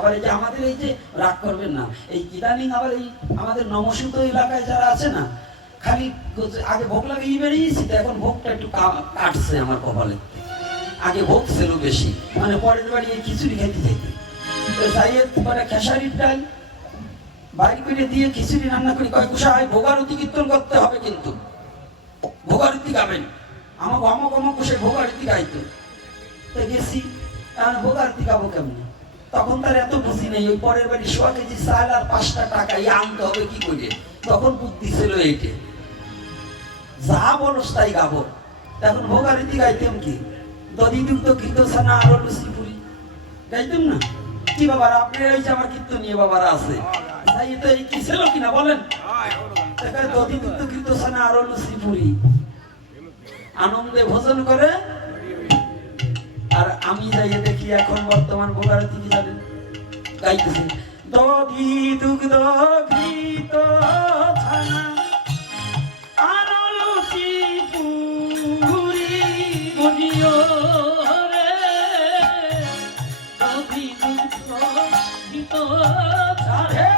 আবার এই যে আমাদের এই যে রাগ করবেন না, এই ইদানিং আবার এই আমাদের নমসূত এলাকায় যারা আছে না, খালি আগে ভোগ লাগিয়ে বেরিয়েছি, তো এখন ভোগটা একটু কাটছে আমার কপালে। আগে ভোগ ছিল বেশি, মানে পরের বাড়ি এই খিচুড়ি খাইতে যেতে যাই, মানে খেসারির ডাল বাড়ি করে দিয়ে খিচুড়ি রান্না করি, কয় কুষায় ভোগারতি কীর্তন করতে হবে, কিন্তু ভোগারতি গাবেন। আমাকে অমক অমক কুষে ভোগারতি গাইতো, তো গেছি, ভোগারতি গাবো কেমনি? তখন তার এত বুঝি নেই, ওই পরের বাড়ি 100 কেজি চাল আর 5টা টাকা আনতে হবে কি করে, তখন বুদ্ধি ছিল এইটে, যা বলস তাই গাবো। এখন ভোগারতি গাইতাম কি, দধি দুগ্ধ ঘৃত ছানা আরো লুচি পুরি গাইতাম না কি বাবারা? আপনার এই যে আমার কীর্তন নিয়ে বাবারা আছে, তাই তো এই কি ছিল কিনা বলেন? দধি দুগ্ধ ঘৃত ছানা আরো লুচি পুরি আনন্দে ভোজন করে। আর আমি যাইয়ে দেখি এখন বর্তমান ভোগারতি কি জানেন গাইতেছে, দধি দুগ্ধ ঘৃত ছানা আরো লুচি পুরি বলিও রে দধি দুগ্ধ ঘৃত ছানা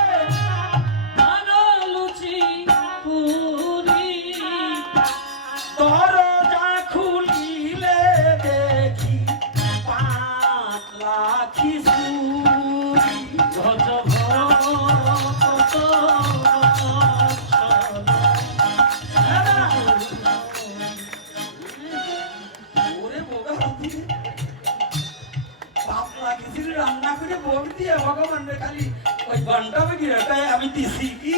আরো লুচি পুরি, দরজা খুলিলে দেখি পাতলা খিচুড়ি, গজ ভরত ওরে ভোগারতি পাতলা খিচুড়ি রান্না করে ভোগ দিয়ে ভগবান রে খালি ওই ঘন্টা বেরিয়ে আমি দিছি কি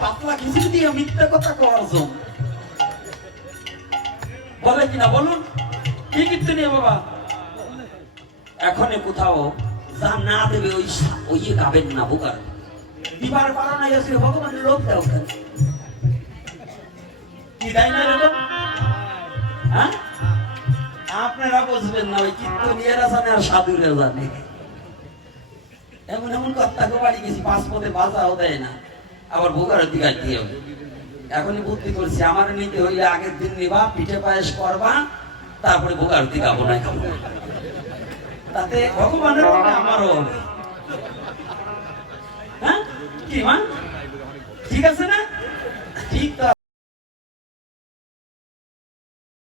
পাতলা খিচুড়ি দিয়ে মিথ্যা কথা কওয়ার জন্য বলে কিনা বলুন? কি কীর্তন নিয়ে বাবা? এখন কোথাও যা না দেবে ওই গাবেন না, বোকার দিবার পারা নাই আছে, ভগবানের লোক দাও কেন? কি দেয় না রে? হ্যাঁ, আপনারা বুঝবেন না, ওই কীর্তনিয়ারা জানে আর সাধুরা জানে। এমন এমন কর্তাকে বাড়ি গেছি, 5 পদে বাজাও দেয় না, আবার ভোগারতি গাইতে হবে। এখনই বুদ্ধি করছি, আমার নিতে হইলে আগের দিন নিবা, পিঠে পায়েস করবা, তারপরে ভোগারতি গাবো না খাবো, তাতে ভগবানের হবে আমারও হবে। হ্যাঁ কি মা, ঠিক আছে না?